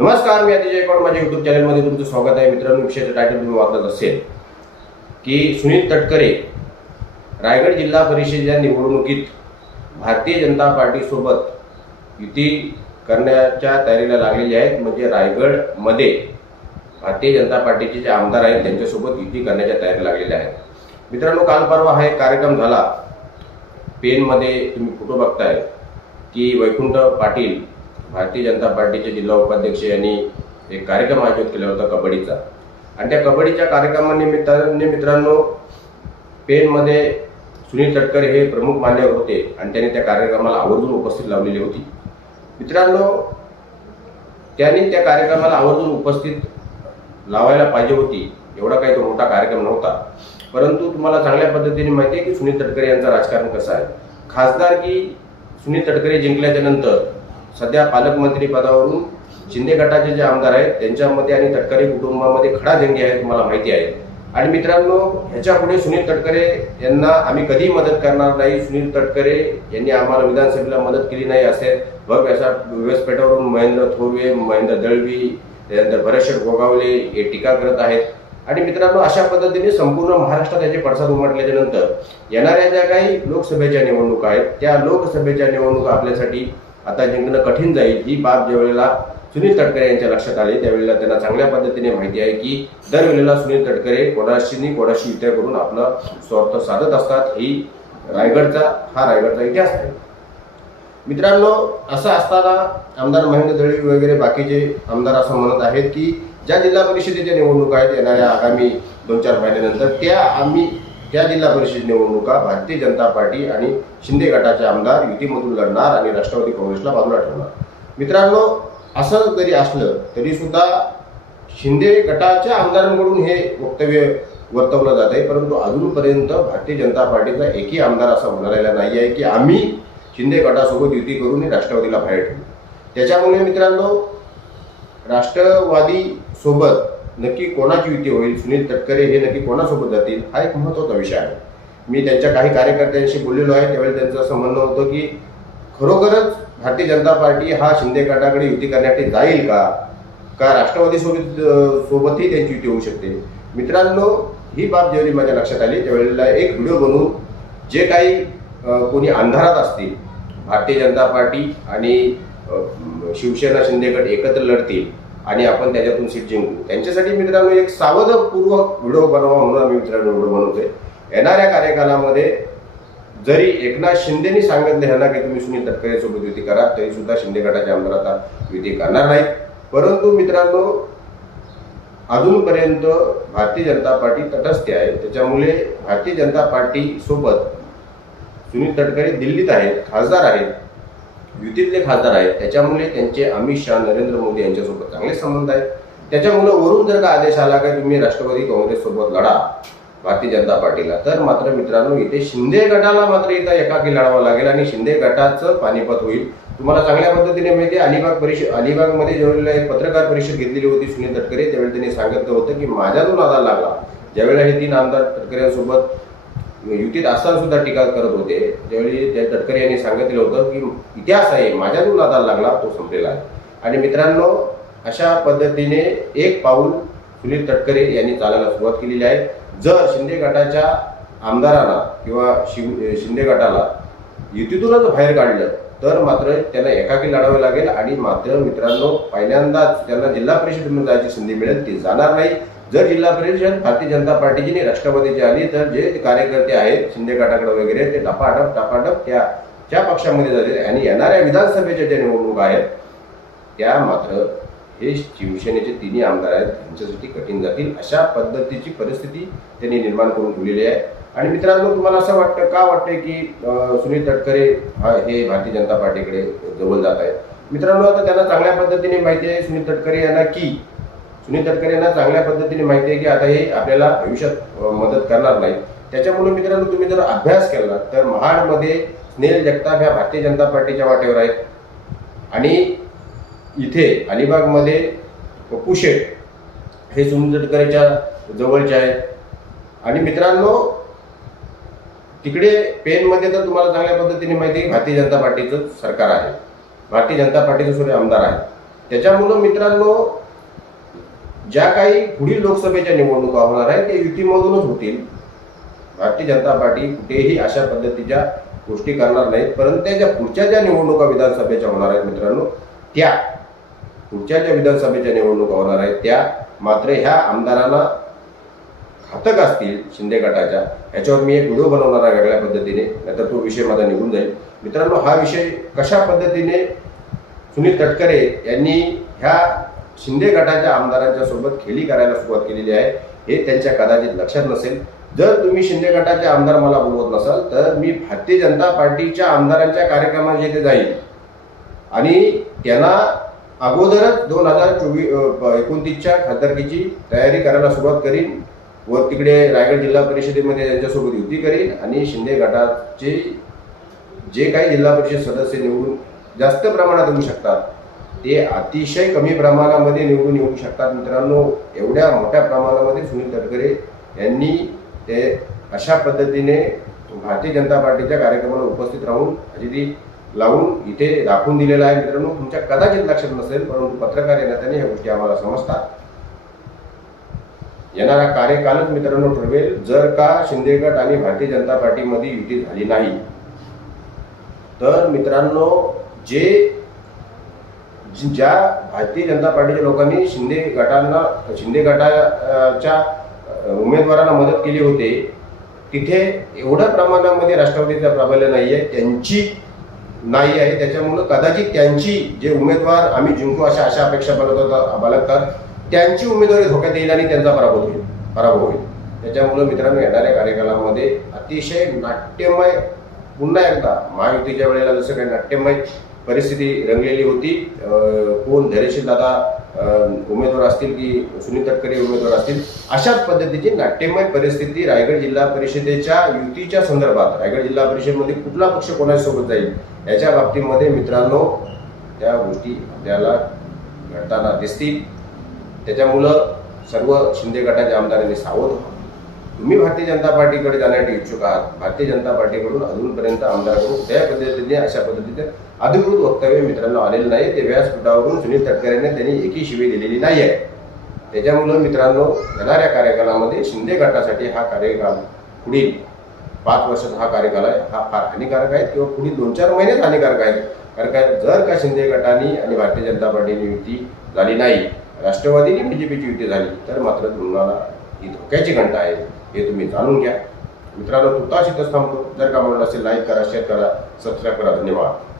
नमस्कार मी अतिजय कौर. माझ्या युट्यूब चॅनलमध्ये तुमचं स्वागत आहे. मित्रांनो विषयाचं टायटल तुम्ही वाचत असेल की सुनील तटकरे रायगड जिल्हा परिषदेच्या निवडणुकीत भारतीय जनता पार्टीसोबत युती करण्याच्या तयारीला लागलेली आहेत. म्हणजे रायगडमध्ये भारतीय जनता पार्टीचे जे आमदार आहेत त्यांच्यासोबत युती करण्याच्या तयारीला लागलेल्या आहेत. मित्रांनो काल परवा हा एक कार्यक्रम झाला. पेनमध्ये तुम्ही फोटो बघताय की वैकुंठ पाटील भारतीय जनता पार्टीचे जिल्हा उपाध्यक्ष यांनी एक कार्यक्रम आयोजित केला होता कबड्डीचा. आणि त्या कबड्डीच्या कार्यक्रमानिमित्ताने मित्रांनो पेनमध्ये सुनील तटकर हे प्रमुख मान्यवर होते आणि त्यांनी त्या कार्यक्रमाला आवर्जून उपस्थित लावलेली होती. मित्रांनो त्यांनी त्या कार्यक्रमाला आवर्जून उपस्थित लावायला पाहिजे होती. एवढा काही तो मोठा कार्यक्रम नव्हता. परंतु तुम्हाला चांगल्या पद्धतीने माहिती आहे की सुनील तटकरे यांचं राजकारण कसं आहे? खासदारकी सुनील तटकरे जिंकल्याच्या नंतर सध्या पालकमंत्री पदावरून शिंदे गटाचे जे आमदार आहेत त्यांच्यामध्ये आणि तटकरे कुटुंबामध्ये खडा झेंगे आहे तुम्हाला माहिती आहे. आणि मित्रांनो ह्याच्या पुढे सुनील तटकरे यांना आम्ही कधी मदत करणार नाही. सुनील तटकरे यांनी आम्हाला विधानसभेला मदत केली नाही असे भग असा व्यासपीठावरून महेंद्र थोरवे महेंद्र दळवी त्यानंतर भरतशेठ गोगावले हे टीका करत आहेत. आणि मित्रांनो अशा पद्धतीने संपूर्ण महाराष्ट्रात याचे पडसाद उमटल्याच्या नंतर येणाऱ्या ज्या काही लोकसभेच्या निवडणुका आहेत त्या लोकसभेच्या निवडणुका आपल्यासाठी आता जिंकणं कठीण जाईल ही बाब ज्यावेळेला सुनील तटकरे यांच्या लक्षात आली त्यावेळेला त्यांना चांगल्या पद्धतीने माहिती आहे की दरवेळेला सुनील तटकरे कोणाशी कोणाशी युत्या करून आपलं स्वार्थ साधत असतात ही रायगडचा हा रायगडचा इतिहास आहे. मित्रांनो असं असताना आमदार महेंद्र दळवी वगैरे बाकीचे आमदार असं म्हणत आहेत की ज्या जिल्हा परिषदेच्या निवडणुका आहेत येणाऱ्या आगामी दोन चार महिन्यानंतर त्या आम्ही या जिल्हा परिषद निवडणुका भारतीय जनता पार्टी आणि शिंदे गटाचे आमदार युतीमधून लढणार आणि राष्ट्रवादी काँग्रेसला बाजूला ठेवणार. मित्रांनो असं जरी असलं तरी सुद्धा शिंदे गटाच्या आमदारांकडून हे वक्तव्य वर्तवलं जात आहे. परंतु अजूनपर्यंत भारतीय जनता पार्टीचा एकही आमदार असा म्हणालेला नाही आहे की आम्ही शिंदे गटासोबत युती करून हे राष्ट्रवादीला बाहेर ठेवू. त्याच्यामुळे मित्रांनो राष्ट्रवादी सोबत नक्की कोणाची युती होईल सुनील तटकरे हे नक्की कोणासोबत जातील हा एक महत्त्वाचा विषय आहे. मी त्यांच्या काही कार्यकर्त्यांशी बोललेलो आहे त्यावेळी त्यांचं असं म्हणणं होतं की खरोखरच भारतीय जनता पार्टी हा शिंदे गटाकडे युती करण्यासाठी जाईल का? का राष्ट्रवादी सोबत सोबतही त्यांची युती होऊ शकते? मित्रांनो ही बाब ज्यावेळी माझ्या लक्षात आली त्यावेळेला एक व्हिडिओ बनवून जे काही कोणी अंधारात असतील भारतीय जनता पार्टी आणि शिवसेना शिंदे गट एकत्र लढतील आणि आपण त्याच्यातून सीट जिंकू. त्यांच्यासाठी मित्रांनो एक सावधपूर्वक व्हिडिओ बनवा म्हणून आम्ही मित्रांनो व्हिडिओ बनवतोय. येणाऱ्या कार्यकालामध्ये जरी एकनाथ शिंदेनी सांगितले ह्यांना की तुम्ही सुनील तटकरे सोबत युती करा तरी सुद्धा शिंदे गटाचे आमदार आता युती करणार नाहीत. परंतु मित्रांनो अजूनपर्यंत भारतीय जनता पार्टी तटस्थ आहे. त्याच्यामुळे भारतीय जनता पार्टी सोबत सुनील तटकरे दिल्लीत आहेत खासदार आहेत. युतीतले खासदार आहेत त्याच्यामुळे त्यांचे अमित शहा नरेंद्र मोदी यांच्यासोबत चांगले संबंध आहेत. त्याच्यामुळे वरून जर का आदेश आला का तुम्ही राष्ट्रवादी काँग्रेससोबत लढा भारतीय जनता पार्टीला तर मात्र मित्रांनो इथे शिंदे गटाला मात्र इथं एकाकी लढावं लागेल आणि शिंदे गटाचं पानिपत होईल. तुम्हाला चांगल्या पद्धतीने माहिती अलिबाग परिषद अलिबागमध्ये ज्यावेळेला एक पत्रकार परिषद घेतलेली होती सुनील तटकरे त्यावेळी त्यांनी सांगितलं होतं की माझ्या जो नादा लागला. ज्यावेळेला हे तीन आमदार तटकरेंसोबत युतीत असताना सुद्धा टीका करत होते. त्यावेळी त्या तटकरे यांनी सांगितलं होतं की इतिहास आहे माझ्यातून जो नादाला लागला तो संपलेला आहे. आणि मित्रांनो अशा पद्धतीने एक पाऊल सुनील तटकरे यांनी चालायला सुरुवात केलेली आहे. जर शिंदे गटाच्या आमदाराला किंवा शिव शिंदे गटाला युतीतूनच बाहेर काढलं तर मात्र त्यांना एकाकी लढावे लागेल. आणि मात्र मित्रांनो पहिल्यांदाच त्यांना जिल्हा परिषदेमध्ये जायची संधी मिळेल ती जाणार नाही. जर जिल्हा परिषद भारतीय जनता पार्टीची आणि राष्ट्रवादीची आली तर जे कार्यकर्ते आहेत शिंदे गटाकडे वगैरे ते टपाटप टपाटप त्या त्या पक्षामध्ये झाले आणि येणाऱ्या विधानसभेच्या ज्या निवडणुका आहेत त्या मात्र हे शिवसेनेचे तिन्ही आमदार आहेत त्यांच्यासाठी कठीण जातील. अशा पद्धतीची परिस्थिती त्यांनी निर्माण करून ठेवलेली आहे. आणि मित्रांनो तुम्हाला असं वाटतं का वाटतंय की सुनील तटकरे हा हे भारतीय जनता पार्टीकडे जवळ जात आहेत? मित्रांनो आता त्यांना चांगल्या पद्धतीने माहिती आहे सुनील तटकरे यांना की सुनील तटकरे यांना चांगल्या पद्धतीने माहिती आहे की आता हे आपल्याला भविष्यात मदत करणार नाही त्याच्यामुळे मित्रांनो तुम्ही जर अभ्यास केला तर महाडमध्ये स्नेल जगताप ह्या भारतीय जनता पार्टीच्या वाटेवर आहेत. आणि इथे अलिबागमध्ये कुशेट हे सुनील तटकरेच्या जवळचे आहेत. आणि मित्रांनो तिकडे पेनमध्ये तर तुम्हाला चांगल्या पद्धतीने माहिती आहे भारतीय जनता पार्टीचं सरकार आहे. भारतीय जनता पार्टीचे सुद्धा आमदार आहे त्याच्यामुळं मित्रांनो ज्या काही पुढील लोकसभेच्या निवडणुका होणार आहेत ते युतीमधूनच होतील. भारतीय जनता पार्टी कुठेही अशा पद्धतीच्या गोष्टी करणार नाहीत. परंतु त्या ज्या पुढच्या ज्या निवडणुका विधानसभेच्या होणार आहेत मित्रांनो त्या पुढच्या ज्या विधानसभेच्या निवडणुका होणार आहेत त्या मात्र ह्या आमदारांना घातक असतील शिंदे गटाच्या. ह्याच्यावर मी एक व्हिडिओ बनवणार आहे वेगळ्या पद्धतीने नाहीतर तो विषय माझा निघून जाईल. मित्रांनो हा विषय कशा पद्धतीने सुनील तटकरे यांनी ह्या शिंदे गटाच्या आमदारांच्या सोबत खेळी करायला सुरुवात केलेली आहे. हे त्यांच्या कदाचित लक्षात नसेल. जर तुम्ही शिंदे गटाचे आमदार मला बोलवत नसाल तर मी भारतीय जनता पार्टीच्या आमदारांच्या कार्यक्रमात येथे जाईल. आणि त्यांना अगोदरच दोन हजार चोवीस एकोणतीसच्या खासदारकीची तयारी करायला सुरुवात करीन. व तिकडे रायगड जिल्हा परिषदेमध्ये त्यांच्यासोबत युती करीन आणि शिंदे गटाचे जे काही जिल्हा परिषद सदस्य निवडून जास्त प्रमाणात येऊ शकतात ते अतिशय कमी प्रमाणामध्ये निवडून येऊ शकतात. मित्रांनो एवढ्या मोठ्या प्रमाणामध्ये सुनील तटकरे यांनी ते अशा पद्धतीने भारतीय जनता पार्टीच्या कार्यक्रमाला उपस्थित राहून अजिती लावून इथे दाखवून दिलेला आहे. मित्रांनो तुमच्या कदाचित लक्षात नसेल परंतु पत्रकार या नात्याने ह्या गोष्टी आम्हाला समजतात. येणारा कार्यकालच मित्रांनो ठरवेल जर का शिंदे गट आणि भारतीय जनता पार्टीमध्ये युती झाली नाही. तर मित्रांनो जे ज्या भारतीय जनता पार्टीच्या लोकांनी शिंदे गटांना शिंदे गटाच्या उमेदवारांना मदत केली होती तिथे एवढ्या प्रमाणामध्ये राष्ट्रवादीचं प्राबल्य नाही आहे त्यांची नाही आहे. त्याच्यामुळं कदाचित त्यांची जे उमेदवार आम्ही जिंकू अशा अशा अपेक्षा बाळगतात बाळगतात त्यांची उमेदवारी धोक्यात येईल आणि त्यांचा पराभव होईल पराभव होईल. त्याच्यामुळं मित्रांनो येणाऱ्या कार्यकालामध्ये अतिशय नाट्यमय पुन्हा एकदा महायुतीच्या वेळेला जसं काही नाट्यमय परिस्थिती रंगलेली होती. कोण धैर्यशील दादा उमेदवार असतील की सुनील तटकरे उमेदवार असतील अशाच पद्धतीची नाट्यमय परिस्थिती रायगड जिल्हा परिषदेच्या युतीच्या संदर्भात रायगड जिल्हा परिषदेमध्ये कुठला पक्ष कोणासोबत जाईल याच्या बाबतीमध्ये मित्रांनो त्या गोष्टी आपल्याला घडताना दिसतील. त्याच्यामुळं सर्व शिंदे गटाच्या आमदारांनी सावध तुम्ही भारतीय जनता पार्टीकडे जाण्यासाठी इच्छुक आहात. भारतीय जनता पार्टीकडून अजूनपर्यंत आमदाराकडून त्या पद्धतीने अशा पद्धतीचे अधिकृत वक्तव्य मित्रांनो आलेलं नाही. ते व्यासपीठावरून सुनील तटकरेने त्यांनी एकही शिवी दिलेली नाही आहे त्याच्यामुळं मित्रांनो येणाऱ्या कार्यकालामध्ये शिंदे गटासाठी हा कार्यकाल पुढील पाच वर्षाचा हा कार्यकाल आहे. हा फार हानिकारक आहे किंवा पुढील दोन चार महिनेच हानिकारक आहेत कारण काय? जर का शिंदे गटाने आणि भारतीय जनता पार्टीने युती झाली नाही राष्ट्रवादीने बीजेपीची युती झाली तर मात्र तुम्हाला ही धोक्याची घंटा आहे. हे तुम्ही जाणून घ्या. मित्रांनो तुताशितच थांबतो. जर का म्हणलं असेल लाईक करा शेअर करा सबस्क्राईब करा. धन्यवाद.